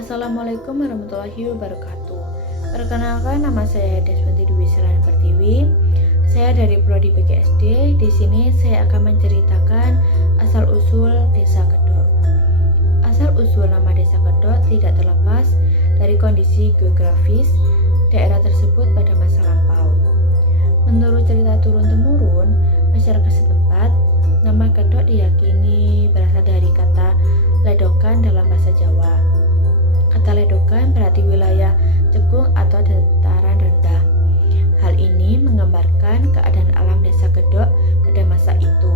Assalamualaikum warahmatullahi wabarakatuh. Perkenalkan, nama saya Deswanti Dwi Selana Pertiwi. Saya dari Prodi PGSD. Di sini saya akan menceritakan asal-usul Desa Kedok. Asal-usul nama Desa Kedok tidak terlepas dari kondisi geografis daerah tersebut pada masa lampau. Menurut cerita turun-temurun masyarakat setempat, nama Kedok diyakini berasal dari kata ledokan dalam bahasa Jawa. Kata ledokan berarti wilayah cekung atau dataran rendah. Hal ini menggambarkan keadaan alam Desa Kedok pada masa itu,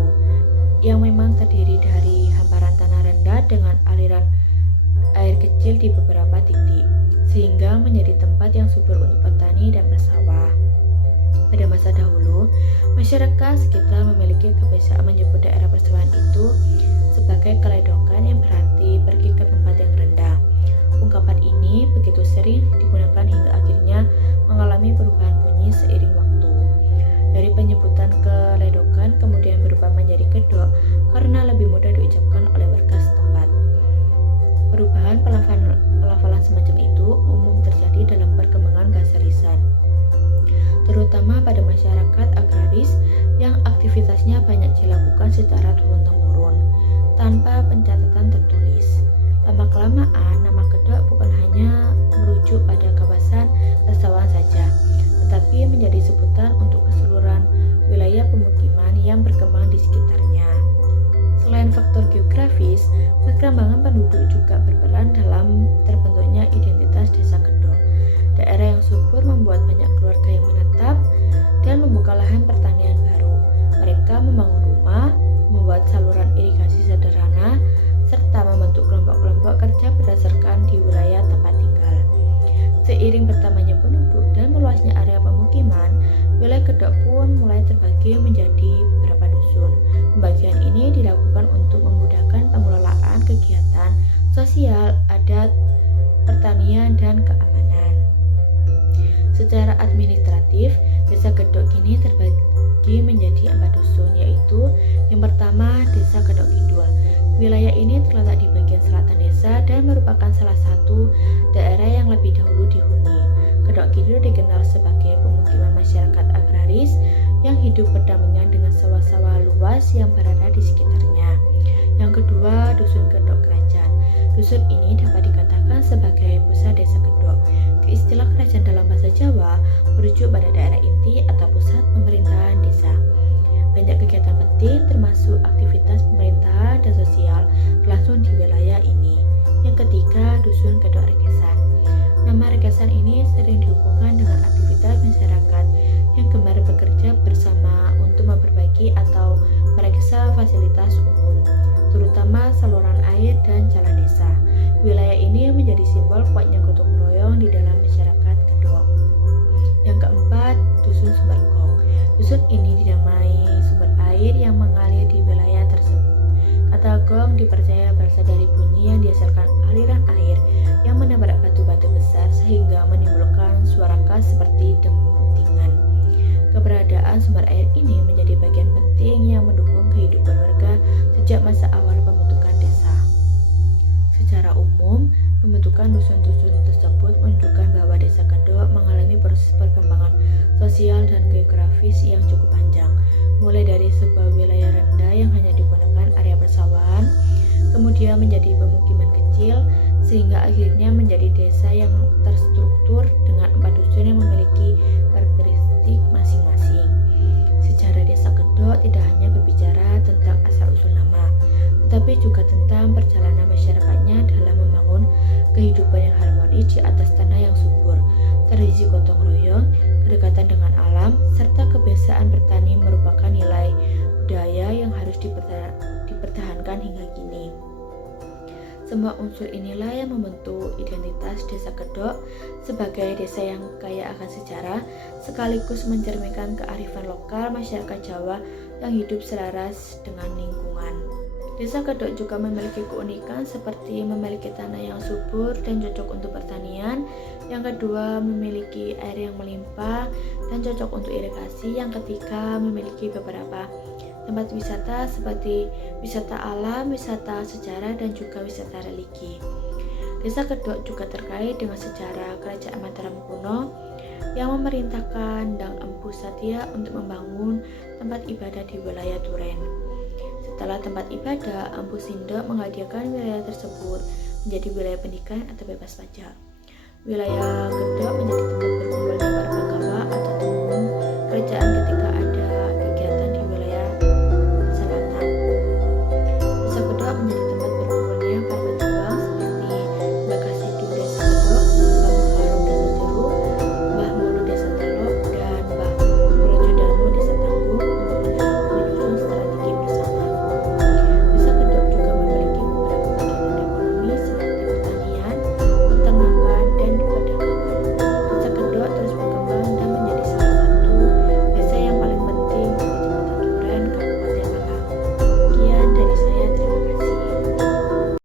yang memang terdiri dari hamparan tanah rendah dengan aliran air kecil di beberapa titik, sehingga menjadi tempat yang subur untuk bertani dan bersawah. Pada masa dahulu, masyarakat sekitar memiliki kebiasaan menyebut daerah persawahan itu sebagai keledokan, yang berarti pergi ke tempat yang rendah. Ungkapan ini begitu sering digunakan hingga akhirnya mengalami perubahan bunyi seiring waktu. Dari penyebutan keledokan kemudian berubah menjadi kedok karena lebih mudah diucapkan oleh warga setempat. Perubahan pelafalan semacam itu umum terjadi dalam perkembangan bahasa lisan, terutama pada masyarakat agraris yang aktivitasnya banyak dilakukan secara turun-temurun tanpa pencatatan tertulis. Lama-kelamaan, nama Kedok bukan hanya merujuk pada kawasan persawahan saja, tetapi menjadi sebutan untuk keseluruhan wilayah pemukiman yang berkembang di sekitarnya. Selain faktor geografis, perkembangan penduduk juga berperan dalam terbentuknya identitas Desa Kedok. Daerah yang subur membuat banyak keluarga yang menetap dan membuka lahan pertanian baru. Mereka membangun rumah, membuat saluran irigasi sederhana, serta membentuk kelompok-kelompok kerja berdasarkan di wilayah tempat tinggal. Seiring bertambahnya penduduk dan meluasnya area pemukiman, wilayah Kedok pun mulai terbagi menjadi beberapa dusun. Pembagian ini dilakukan untuk memudahkan pengelolaan kegiatan sosial, adat, pertanian, dan keamanan. Secara administratif, Desa Kedok kini terbagi menjadi 4 dusun, yaitu yang pertama Desa Kedok Kidul. Wilayah ini terletak di bagian selatan desa dan merupakan salah satu daerah yang lebih dahulu dihuni. Kedok Kidul dikenal sebagai pemukiman masyarakat agraris yang hidup berdampingan dengan sawah-sawah luas yang berada di sekitarnya. Yang kedua, Dusun Kedok Kerajaan. Dusun ini dapat dikatakan sebagai pusat Desa Kedok. Istilah kerajaan dalam bahasa Jawa merujuk pada daerah inti atau pusat pemerintahan desa. Banyak kegiatan penting termasuk aktivitas pemerintahan dan sosial berlangsung di wilayah ini. Yang ketiga, Dusun Kedok Rekesan. Nama Rekesan ini sering dihubungkan dengan aktivitas masyarakat yang gemar bekerja bersama untuk memperbaiki atau mereksa fasilitas umum, terutama saluran air dan jalan desa. Wilayah ini menjadi simbol kuatnya gotong royong di dalam masyarakat Kedok. Yang keempat, Dusun Sumbergong. Dusun ini dinamai sumber air yang mengalir di wilayah tersebut. Kata gong dipercaya berasal dari bunyi yang dihasilkan aliran air yang menabrak batu-batu besar sehingga menimbulkan suara khas seperti dentingan. Keberadaan sumber air ini menjadi bagian penting yang mendukung kehidupan warga sejak masa awal pembentukan desa. Secara umum, pembentukan dusun-dusun tersebut menunjukkan bahwa Desa Kedok mengalami proses perkembangan sosial dan geografis yang cukup panjang, mulai dari sebuah wilayah rendah yang hanya digunakan area persawahan, kemudian menjadi pemukiman kecil, sehingga akhirnya menjadi desa yang terstruktur dengan 4 dusun yang memiliki karakteristik masing-masing. Sejarah Desa Kedok tidak hanya berbicara tentang asal-usul nama, tetapi juga tentang perjalanan masyarakatnya dalam membangun kehidupan yang harmonis di atas tanah yang subur, terisi gotong royong, kedekatan dengan alam, serta kebiasaan bertani merupakan nilai budaya yang harus dipertahankan hingga kini. Semua unsur inilah yang membentuk identitas Desa Kedok sebagai desa yang kaya akan sejarah, sekaligus mencerminkan kearifan lokal masyarakat Jawa yang hidup selaras dengan lingkungan. Desa Kedok juga memiliki keunikan seperti memiliki tanah yang subur dan cocok untuk pertanian. Yang kedua, memiliki air yang melimpah dan cocok untuk irigasi. Yang ketiga, memiliki beberapa tempat wisata seperti wisata alam, wisata sejarah, dan juga wisata religi. Desa Kedok juga terkait dengan sejarah kerajaan Mataram kuno yang memerintahkan Dang Empu Satya untuk membangun tempat ibadah di wilayah Turen. Setelah tempat ibadah, Empu Sindok menghadiahkan wilayah tersebut menjadi wilayah pendidikan atau bebas pajak. Wilayah Kedok menjadi tempat